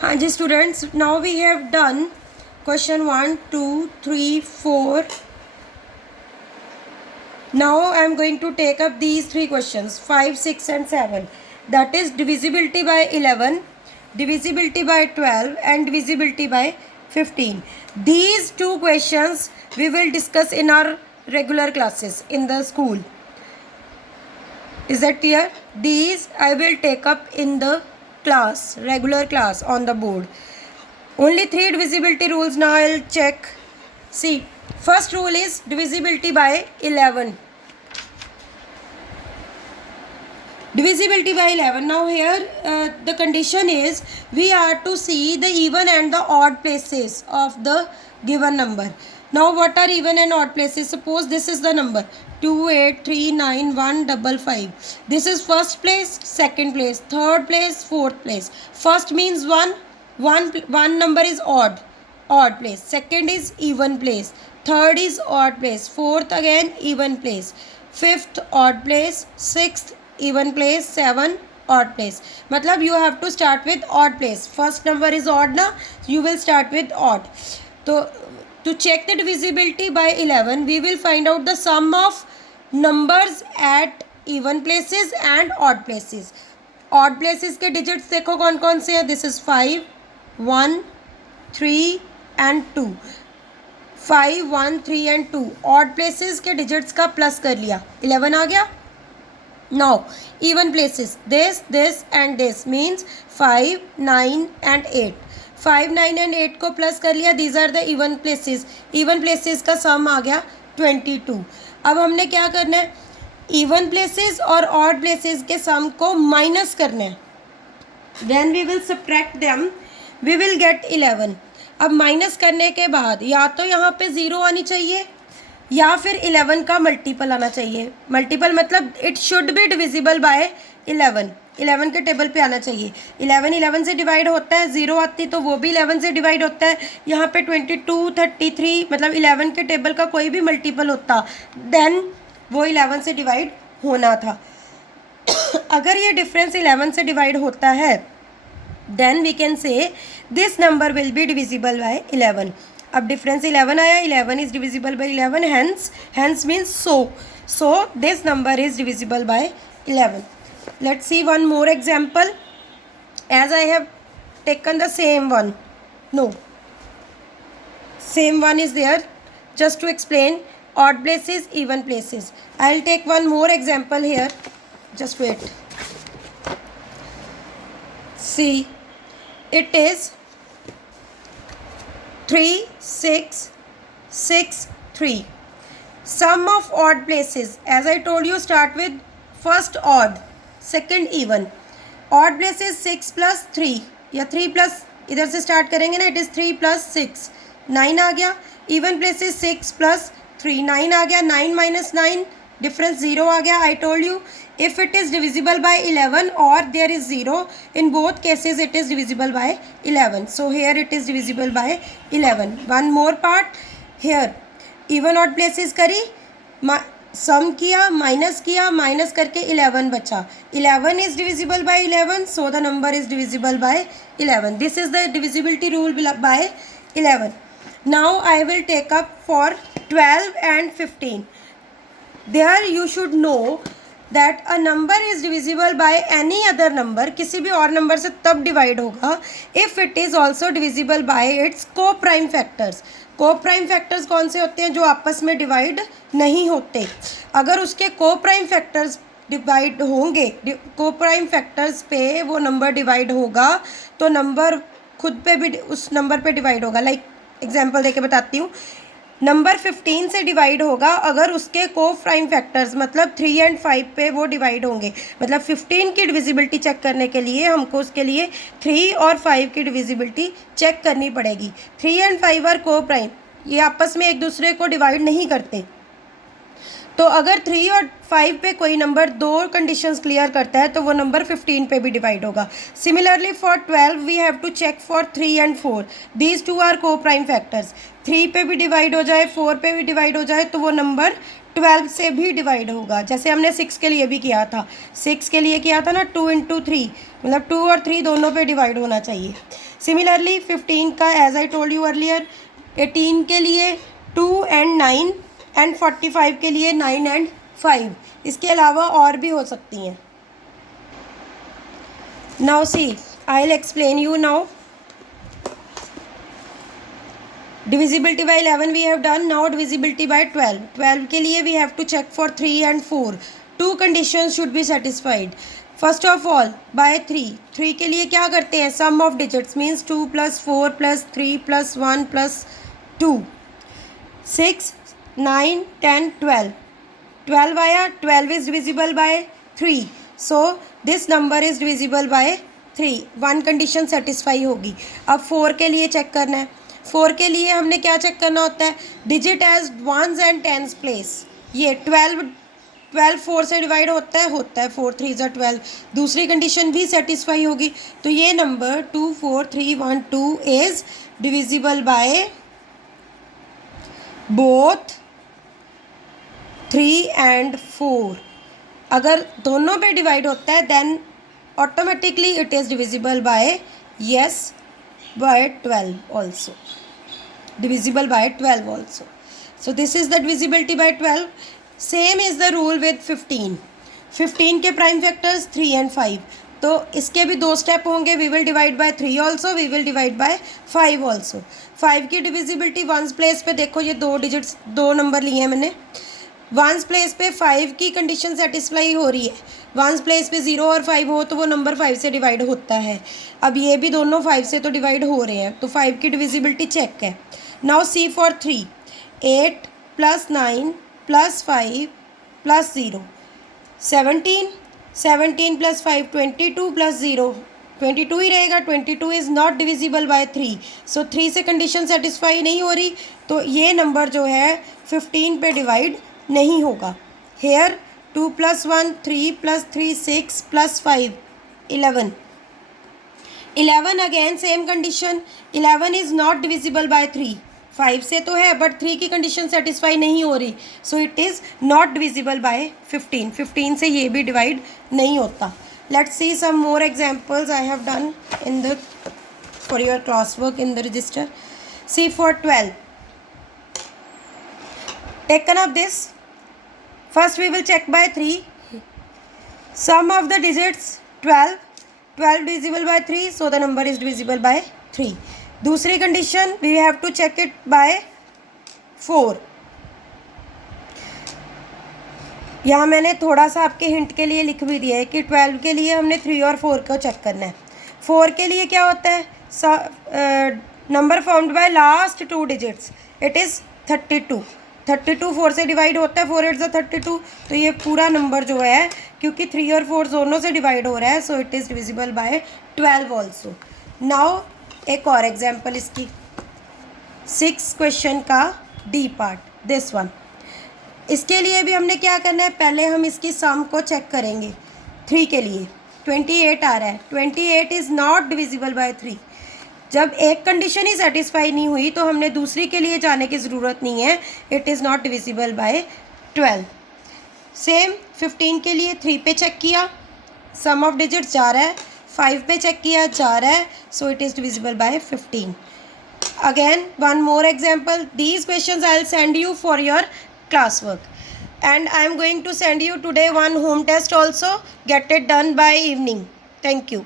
हाँ जी students, now we have done question 1, 2, 3, 4. Now I am going to take up these three questions 5, 6 and 7, that is divisibility by 11, divisibility by 12 and divisibility by 15. These two questions we will discuss in our regular classes in the school. Is that clear? These I will take up in the class, regular class on the board. Only three divisibility rules now I'll check. See, first rule is divisibility by 11. Divisibility by 11. Now here the condition is we are to see the even and the odd places of the given number. Now what are even and odd places? Suppose this is the number 2, 8, 3, 9, 1, 5, 5. This is first place, second place, third place, fourth place. First means one number is odd place. Second is even place. Third is odd place. Fourth again even place. Fifth odd place. Sixth even place. 7 odd place. मतलब you have to start with odd place. First number is odd ना, you will start with odd. तो to check the divisibility by 11, we will find out the sum of numbers at even places and odd places. Odd places के digits देखो कौन कौन से हैं. This is 5, 1, 3 and 2. 5, 1, 3 and 2. Odd places के digits का plus कर लिया, 11 आ गया. Now even places, this and this means 5, 9 and 8. 5, 9 and 8 को plus कर लिया. These are the even places. Even places का sum आ गया 22. अब हमने क्या करना है, even places और odd places के sum को minus करना है. When we will subtract them, we will get 11. अब माइनस करने के बाद या तो यहाँ पे ज़ीरो आनी चाहिए या फिर 11 का मल्टीपल आना चाहिए. मल्टीपल मतलब it should be divisible by 11. 11 के टेबल पे आना चाहिए. 11 से डिवाइड होता है, ज़ीरो आती तो वो भी 11 से डिवाइड होता है. यहाँ पे 22, 33 मतलब 11 के टेबल का कोई भी मल्टीपल होता देन वो 11 से डिवाइड होना था. अगर ये डिफरेंस 11 से डिवाइड होता है then we can say this number will be divisible by 11. अब difference 11 आया, 11 is divisible by 11, hence means so this number is divisible by 11. Let's see one more example. As I have taken the same one, no, same one is there just to explain odd places, even places. I'll take one more example here, just wait. See, it is 3, 6, 6, 3. Sum of odd places, as I told you, start with first odd, second even. Odd places 6 plus 3 या 3 plus इधर से start करेंगे ना, it is 3 plus 6, 9 आ गया. Even places 6 plus 3, 9 आ गया. 9 minus 9, difference 0 आ गया. I told you if it is divisible by 11 or there is 0, in both cases it is divisible by 11. So here it is divisible by 11. One more part here, even odd places करी, सम किया, minus करके 11 बचा. 11 is divisible by 11, so the number is divisible by 11. This is the divisibility rule by 11. Now I will take up for 12 and 15. There you should know that a number is divisible by any other number. किसी भी और number से तब divide होगा if it is also divisible by its co-prime factors. co-prime factors कौन से होते हैं? जो आपस में डिवाइड नहीं होते. अगर उसके co-prime factors डिवाइड होंगे, co-prime factors पे वो नंबर डिवाइड होगा तो नंबर खुद पे भी उस नंबर पे डिवाइड होगा. लाइक एग्जाम्पल देके बताती हूँ. नंबर 15 से डिवाइड होगा अगर उसके को प्राइम फैक्टर्स मतलब 3 and 5 पे वो डिवाइड होंगे. मतलब 15 की डिविजिबिलिटी चेक करने के लिए हमको उसके लिए 3 और 5 की डिविजिबिलिटी चेक करनी पड़ेगी. 3 and 5 आर को प्राइम, ये आपस में एक दूसरे को डिवाइड नहीं करते. तो अगर 3 और 5 पे कोई नंबर दो कंडीशंस क्लियर करता है तो वो नंबर 15 पे भी डिवाइड होगा. Similarly for 12 we have to check for 3 and 4. These two are coprime factors. 3 पे भी डिवाइड हो जाए, 4 पे भी डिवाइड हो जाए तो वो नंबर 12 से भी डिवाइड होगा. जैसे हमने 6 के लिए भी किया था. 6 के लिए किया था ना 2 into 3, मतलब 2 और 3 दोनों पे डिवाइड होना चाहिए. सिमिलरली 15 का as I told you earlier 18 के लिए 2 and 9 एंड 45 के लिए 9 and 5. इसके अलावा और भी हो सकती हैं. Now see I will explain you now. Divisibility by 11 we have done. Now divisibility by 12. 12 के लिए we have to check for 3 and 4. Two conditions should be satisfied. First of all by 3. 3 के लिए क्या करते हैं? Sum of digits means 2 plus 4 plus 3 plus 1 plus 2. 6, 9, 10, 12. 12 आया. 12 is divisible by 3. So this number is divisible by 3. One condition satisfy होगी. अब 4 के लिए check करना है. 4 के लिए हमने क्या चेक करना होता है? Digit as ones and tens place. ये 12 4 से डिवाइड होता है 4 3 ज़ा 12. दूसरी कंडीशन भी सेटिस्फाई होगी. तो ये number 2 4 3 1 2 is divisible by both 3 and 4. अगर दोनों पे डिवाइड होता है then automatically it is divisible by yes by 12 also, divisible by 12 also. So this is the divisibility by 12. Same is the rule with 15. 15 के prime factors 3 and 5. तो इसके भी दो स्टेप होंगे. We will divide by 3 also, we will divide by 5 also. 5 की divisibility ones place पे देखो, ये दो डिजिट्स दो नंबर लिए हैं मैंने. वंस प्लेस पे 5 की कंडीशन सेटिस्फाई हो रही है. वंस प्लेस पे 0 और 5 हो तो वो नंबर 5 से डिवाइड होता है. अब ये भी दोनों 5 से तो डिवाइड हो रहे हैं, तो 5 की डिविजिबिलिटी चेक है. Now see for 3. 8 plus 9 plus 5 plus 0 17. 17 plus 5 22 plus 0 22 ही रहेगा. 22 इज़ नॉट डिविजिबल बाय 3. सो 3 से कंडीशन सेटिस्फाई नहीं हो रही, तो ये नंबर जो है 15 पे डिवाइड नहीं होगा. Here 2 plus 1 3 plus 3 6 plus 5 11. 11 again same condition. 11 is not divisible by 3. 5 से तो है बट 3 की कंडीशन सेटिस्फाई नहीं हो रही, so it is not divisible by 15. 15 से ये भी डिवाइड नहीं होता. Let's see some more examples I have done in the for your class work in the register. See for 12. Taken up this. First we will check by 3. Sum of the digits 12. 12 divisible by 3, so the number is divisible by 3. दूसरी condition we have to check it by 4. यहाँ मैंने थोड़ा सा आपके hint के लिए लिख भी दिया है कि 12 के लिए हमने 3 और 4 को चेक करना है. 4 के लिए क्या होता है? Number formed by last 2 digits. It is 32. 32 4 से डिवाइड होता है. 4 8 ज़ा 32. तो ये पूरा नंबर जो है क्योंकि 3 और 4 दोनों से डिवाइड हो रहा है, सो it is divisible bye 12 also. Now एक और एग्जाम्पल इसकी 6 क्वेश्चन का डी पार्ट, दिस वन. इसके लिए भी हमने क्या करना है? पहले हम इसकी सम को चेक करेंगे. 3 के लिए 28 आ रहा है. 28 इज़ नॉट डिविजिबल बाय 3. जब एक कंडीशन ही सेटिस्फाई नहीं हुई तो हमने दूसरी के लिए जाने की ज़रूरत नहीं है. It is not divisible bye 12. Same 15 के लिए 3 पे चेक किया, सम ऑफ डिजिट्स जा रहा है. 5 पे चेक किया, जा रहा है, सो it is divisible by 15. Again one more example. These questions I will send you for your class work, and I am going to send you today one home test also. Get it done by evening. Thank you.